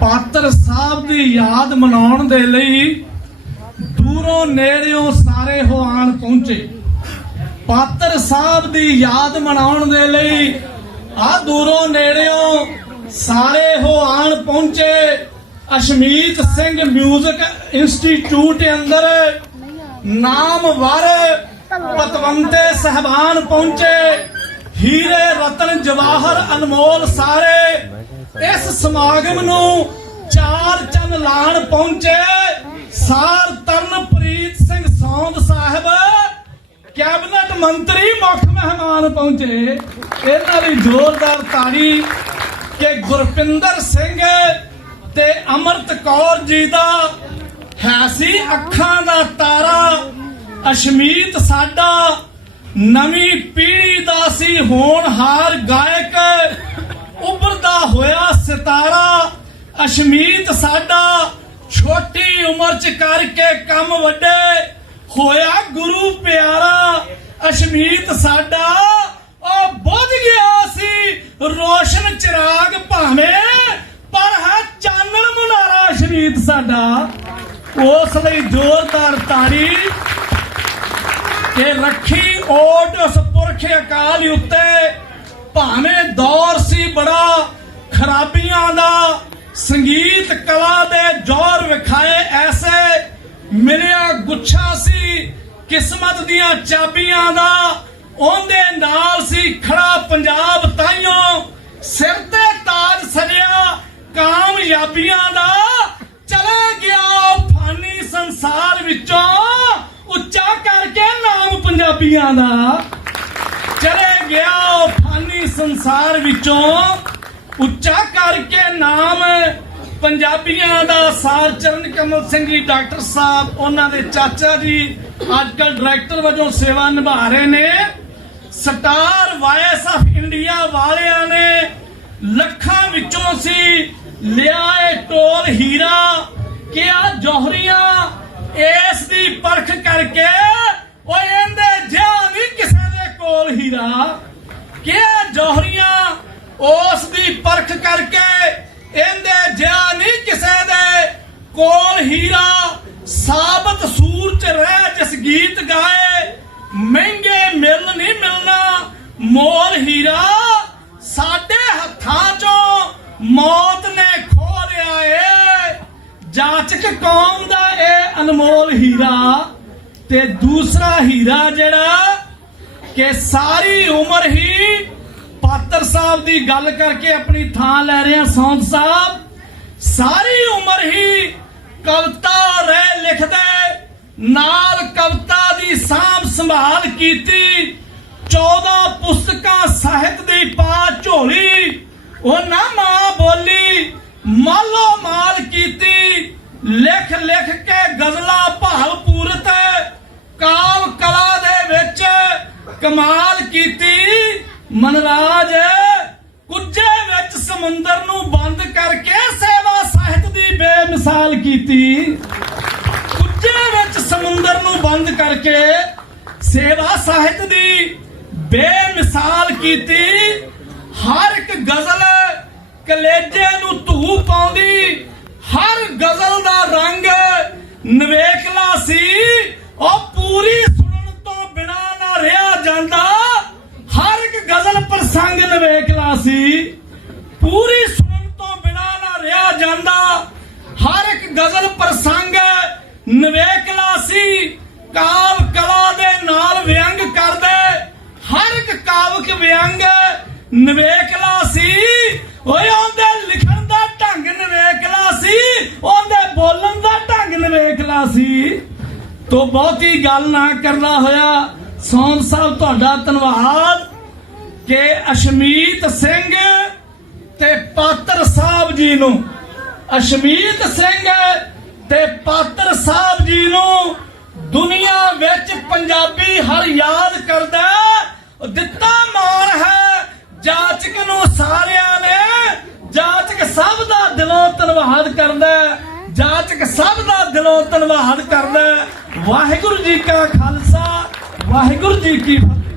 ਪਾਤਰ ਸਾਹਿਬ ਦੀ ਯਾਦ ਮਨਾਉਣ ਦੇ ਲਈ ਦੂਰੋਂ ਨੇੜਿਓਂ ਸਾਰੇ ਹੋ ਪਹੁੰਚੇ। ਪਾਤਰ ਸਾਹਿਬ ਦੀ ਯਾਦ ਮਨਾਉਣ ਦੇ ਲਈ ਆ ਦੂਰੋਂ ਨੇੜਿਓਂ ਸਾਰੇ ਹੋ ਆਣ ਪਹੁੰਚੇ। ਅਸ਼ਮੀਤ ਸਿੰਘ ਮਿਊਜ਼ਿਕ ਇੰਸਟੀਚਿਊਟ ਅੰਦਰ ਨਾਮਵਰ ਪਤਵੰਤੇ ਸਹਿਬਾਨ ਪਹੁੰਚੇ। ਹੀਰੇ ਰਤਨ ਜਵਾਹਰ ਅਨਮੋਲ ਸਾਰੇ ਇਸ ਸਮਾਗਮ ਨੂੰ ਚਾਰ ਚੰਨ ਲਾਣ ਪਹੁੰਚੇ ਸਾਰ ਤਰਨਪ੍ਰੀਤ ਸਿੰਘ ਸੌਂਦ ਸਾਹਿਬ, ਕੈਬਨਿਟ ਮੰਤਰੀ ਮੁੱਖ ਮਹਿਮਾਨ ਪਹੁੰਚੇ। ਇਹਨਾਂ ਦੀ ਜ਼ੋਰਦਾਰ ਤਾੜੀ ਕਿ ਗੁਰਪਿੰਦਰ ਸਿੰਘ ਤੇ ਅਮਰਤ ਕੌਰ ਜੀ ਦਾ ਹੈ ਸੀ ਅੱਖਾਂ ਦਾ ਤਾਰਾ। ਅਸ਼ਮੀਤ ਸਾਡਾ ਨਵੀਂ ਪੀੜ੍ਹੀ ਦਾ ਸੀ, ਹੋਣਹਾਰ ਗਾਇਕ ਹੋਇਆ ਸਿਤਾਰਾ, ਅਸ਼ਮੀਤ ਸਾਡਾ ਛੋਟੀ ਉਮਰ ਚ ਕਰਕੇ ਕੰਮ ਵੱਡੇ, ਹੋਇਆ ਗੁਰੂ ਪਿਆਰਾ, ਅਸ਼ਮੀਤ ਸਾਡਾ, ਉਹ ਬੁੱਝ ਗਿਆ ਸੀ, ਰੋਸ਼ਨ ਚਿਰਾਗ ਭਾਵੇਂ, ਪਰ ਹੈ ਚਾਨਣ ਮੁਨਾਰਾ ਅਸ਼ਮੀਤ ਸਾਡਾ। ਉਸ ਲਈ ਜ਼ੋਰਦਾਰ ਤਾੜੀ ਕਿ ਰੱਖੀ ਓਟ ਉਸ ਪੁਰਖ ਅਕਾਲ ਉੱਤੇ, ਭਾਵੇਂ ਦੌਰ ਸੀ ਬੜਾ ਖਰਾਬੀਆਂ ਦਾ ਸੰਗੀਤ ਕਲਾ ਦੇ ਜੋਰ ਵਿਖਾਏ ਐਸੇ ਮਿਲਿਆ ਗੁੱਛਾ ਸੀ, ਕਿਸਮਤ ਦੀਆਂ ਚਾਬੀਆਂ ਦਾ, ਉਹਦੇ ਨਾਲ ਸੀ ਖੜਾ ਪੰਜਾਬ ਤਾਈਓ। ਸਿਰ ਤੇ ਤਾਜ ਸਜਿਆ ਕਾਮਯਾਬੀਆਂ ਦਾ। ਚਲੇ ਗਿਆ ਫਾਨੀ ਸੰਸਾਰ ਵਿੱਚੋਂ, ਉੱਚਾ ਕਰਕੇ ਨਾਮ ਪੰਜਾਬੀਆਂ ਦਾ। ਚਲੇ ਗਿਆ ਉਹ ਫਾਨੀ ਸੰਸਾਰ ਵਿੱਚੋਂ ਉੱਚਾ ਕਰਕੇ ਨਾਮ ਪੰਜਾਬੀਆਂ ਦਾ ਸਾਰ ਚਰਨ ਕਮਲ ਸਿੰਘ ਜੀ, ਡਾਕਟਰ ਸਾਹਿਬ, ਉਹਨਾਂ ਦੇ ਚਾਚਾ ਜੀ ਅੱਜ ਕੱਲ ਡਾਇਰੈਕਟਰ ਵਜੋਂ ਸੇਵਾ ਨਿਭਾ ਰਹੇ ਨੇ। ਸਟਾਰ ਵਾਇਸ ਆਫ ਇੰਡੀਆ ਵਾਲਿਆਂ ਨੇ ਲੱਖਾਂ ਵਿੱਚੋਂ ਸੀ ਲਿਆ ਏ ਟੋਲ ਹੀਰਾ। ਕਿ ਜੋਹਰੀਆਂ ਇਸ ਦੀ ਪਰਖ ਕਰਕੇ, ਓਏ ਇਹਦੇ ਜਿਹਾ ਨਹੀਂ ਕਿਸੇ ਦੇ ਕੋਲ ਹੀਰਾ। ਕਿ ਜੋਹਰੀਆਂ ਉਸ ਦੀ ਪਰਖ ਕਰਕੇ ਇਹਦੇ ਜਿਹਾ ਨਹੀਂ ਕਿਸੇ ਦੇ ਕੋਲ ਹੀਰਾ ਸਾਬਤ ਸੂਰ ਚ ਰਹਿ ਜਿਸ ਗੀਤ ਗਾਏ, ਮਹਿੰਗੇ ਮਿਲ ਨਹੀਂ ਮਿਲਣਾ, ਮੋਲ ਹੀਰਾ ਸਾਡੇ ਹੱਥਾਂ ਚੋਂ ਮੌਤ ਨੇ ਖੋ ਲਿਆ ਏ। ਜਾਚਕ ਕੌਮ ਦਾ ਇਹ ਅਨਮੋਲ ਹੀਰਾ ਤੇ ਦੂਸਰਾ ਹੀਰਾ ਜਿਹੜਾ ਕਿ ਸਾਰੀ ਉਮਰ ਹੀ ਪਾਤਰ ਸਾਹਿਬ ਦੀ ਗੱਲ ਕਰਕੇ ਆਪਣੀ ਥਾਂ ਲੈ ਰਹੇ ਆ ਸਾਹਿਬ। ਸਾਰੀ ਉਮਰ ਹੀ ਕਵਿਤਾ ਰਹਿ ਲਿਖਦੇ, ਨਾਲ ਕਵਿਤਾ ਦੀ ਸਾਂਭ ਸੰਭਾਲ ਕੀਤੀ। 14 ਪੁਸਤਕਾਂ ਸਾਹਿਤ ਦੀ ਪਾ ਝੋਲੀ ਉਹ ਨਾ ਮਾਂ ਬੋਲੀ ਮਾਲੋ ਮਾਲ ਕੀਤੀ। ਲਿਖ ਲਿਖ ਕੇ ਗਜ਼ਲਾਂ ਭਾਲ ਪੂਰਤ ਕਾਲ ਕਲਾ ਦੇ ਵਿੱਚ ਕਮਾਲ ਕੀਤੀ। ਮਨਰਾਜ, ਕੁੱਜੇ ਵਿੱਚ ਸਮੁੰਦਰ ਨੂੰ ਬੰਦ ਕਰਕੇ ਸੇਵਾ ਸਾਹਿਤ ਦੀ ਬੇਮਿਸਾਲ ਕੀਤੀ। ਕੁੱਜੇ ਵਿੱਚ ਸਮੁੰਦਰ ਨੂੰ ਬੰਦ ਕਰਕੇ ਸੇਵਾ ਸਾਹਿਤ ਦੀ ਬੇਮਿਸਾਲ ਕੀਤੀ। ਹਰ ਇੱਕ ਗਜ਼ਲ ਕਲੇਜੇ ਨੂੰ ਧੂ ਪਾਉਂਦੀ। ਹਰ ਗਜ਼ਲ ਦਾ ਰੰਗ ਨਵੇਕਲਾ ਸੀ। ਨਵੇਕਲਾ ਸੀ ਕਾਵ ਕਲਾ ਦੇ ਨਾਲ ਵਿਅੰਗ ਕਰਦੇ। ਹਰ ਇੱਕ ਕਾਵਕ ਵਿਅੰਗ ਨਵੇਕਲਾ ਸੀ ਓਏ ਉਹਦੇ ਲਿਖਣ ਦਾ ਢੰਗ ਨਵੇਕਲਾ ਸੀ ਉਹਦੇ ਬੋਲਣ ਦਾ ਢੰਗ ਨਵੇਕਲਾ ਸੀ ਤੋ ਬਹੁਤੀ ਗੱਲ ਨਾ ਕਰਦਾ ਹੋਇਆ ਸੌਂਦ ਸਾਹਿਬ ਤੁਹਾਡਾ ਧੰਨਵਾਦ ਕਿ ਅਸ਼ਮੀਤ ਸਿੰਘ ਤੇ ਪਾਤਰ ਸਾਹਿਬ ਜੀ ਨੂੰ। ਅਸ਼ਮੀਤ ਸਿੰਘ ਤੇ ਪਾਤਰ ਸਾਹਿਬ ਜੀ ਨੂੰ ਦੁਨੀਆ ਵਿੱਚ ਪੰਜਾਬੀ ਹਰ ਯਾਦ ਕਰਦਾ ਦਿੱਤਾ ਮਾਣ ਹੈ। ਜਾਚਕ ਨੂੰ ਸਾਰਿਆਂ ਨੇ, ਜਾਚਕ ਸਭ ਦਾ ਦਿਲੋਂ ਧੰਨਵਾਦ ਕਰਦਾ ਜਾਚਕ ਸਭ ਦਾ ਦਿਲੋਂ ਧੰਨਵਾਦ ਕਰਦਾ ਵਾਹਿਗੁਰੂ ਜੀ ਕਾ ਖਾਲਸਾ, ਵਾਹਿਗੁਰੂ ਜੀ ਕੀ ਫਤਿਹ।